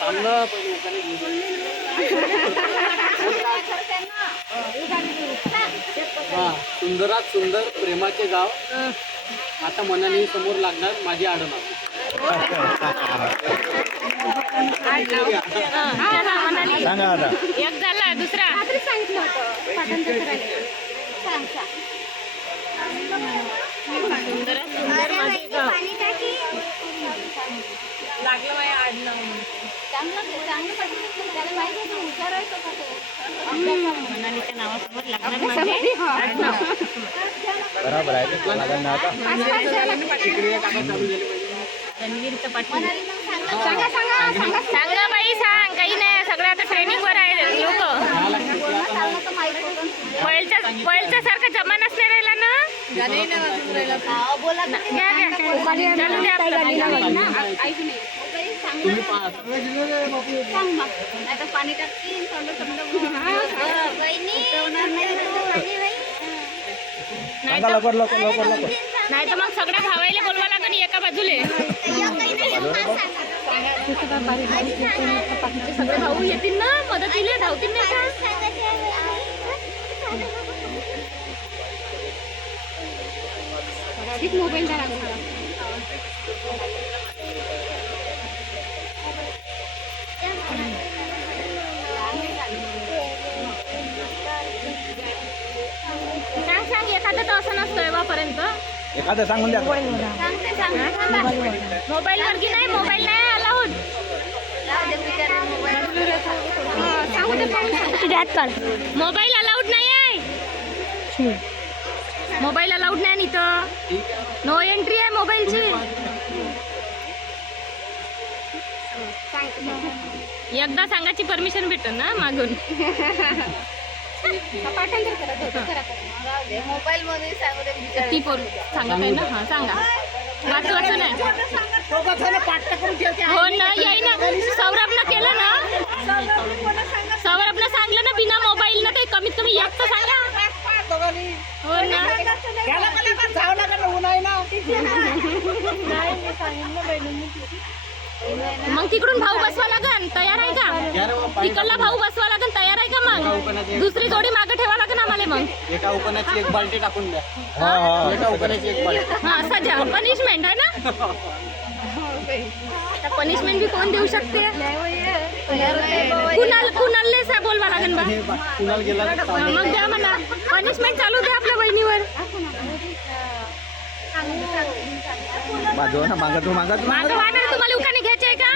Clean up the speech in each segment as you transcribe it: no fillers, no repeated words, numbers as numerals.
थांबलं पहिले उखाणे घेऊन. हा, सुंदरात सुंदर प्रेमाचे गाव, आता मनाने समोर लागणार माझी आडनाव. सांगा आता. एक झाला, दुसरा सांगितलं होतं पाठांतर करायला. सांग सांग. सुंदर सुंदर माझे गाव. लागलं माझ्या आडनाव म्हणून. चांगलं चांगलं पाहिजे त्याला माहिती होतं हुशारायचं का ते. मनालीच्या नावासमोर लागणार माझे आडनाव. बरोबर आहे ते. लागण ना आता. तिकडे काका चालू झाले पाहिजे. रणवीरचं पाटील. सांगा सांगा सांगा. सांगा बाई सांग, काही नाही, सगळं आता ट्रेनिंग वर आहे लोक. चाललं तर माहिती होतं. पहिलचा सारखा जमानाच नाही राहिला ना. हा, बोला ना. घ्या घ्या, चालू द्या आपलं. ऐकू नये. तुम्ही पाहा. सांग मग. नाहीतर पाणी टाकतील थंड थंड. बहिणी उठवणार नाही तू माझी बाई. सांगा लवकर लवकर लवकर लवकर. नाही तर मग सगळ्या भावायला बोलवा लागेल एका बाजूले. सगळे भाऊ येतील ना मदतीला, धावतील नाही का? अधिक मोबाईल द्या लागला. सांग सांग, एखादं तर असं नसतं एव्हापर्यंत. एखादं सांगून द्या. सांगते सांगते. मोबाईल वर की नाही, मोबाईल नाही अलाउड. मोबाईल अलाउड नाही आहे. मोबाईल अलाउड नाही इथं. नो एंट्री आहे मोबाईलची. एकदा सांगायची परमिशन भेटेल ना मागून. पाठांतर करत होतं. करा मोबाईल मध्ये सांगू दे. ती पोर सांगत आहे ना. हा सांगा. वाचू वाचू नाही. हो ना, येई ना. सौरभनं केलं ना. सौरभनं सांगलं ना बिना मोबाईल ना, ते कमीत कमी एक तर सांगा. हो ना. मग तिकडून भाऊ बसवा लागन, तयार आहे का? तिकडला भाऊ बसवा लागन, तयार आहे का? मग दुसरी जोडी मागे ठेवा लागन आम्हाला. मग एका उखाण्याची एक बाल्टी टाकून द्या. हा हा. एका उखाण्याची एक बाल्टी. हा, सजा पनिशमेंट आहे ना. आता पनिशमेंट भी कोण देऊ शकते? कुणाला बोलवा लागन बा. कुणाला गेला तर चालेल. मग द्या मला पनिशमेंट, चालू द्या आपल्या बहिणीवर. बाजू ना मागं तू मागं तू. मागं वाढणार तुम्हाला उखाणे घ्यायचे आहे का?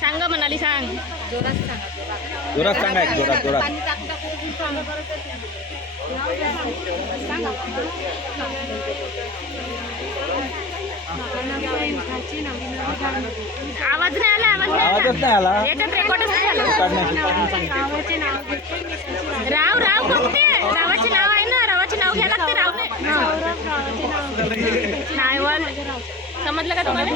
सांगा म्हणाली, सांग. जोरात सांगा. एक जोरात जोरात. आवाज नाही आला, आवाजच नाही आला. याच्यात रेकॉर्डच नाही झालं. राव राव कोणते? रावाचे नाव आहे ना, रावाचे नाव घ्यायला लागते. राव नाही. नाही वर समजलं का तुम्हाला?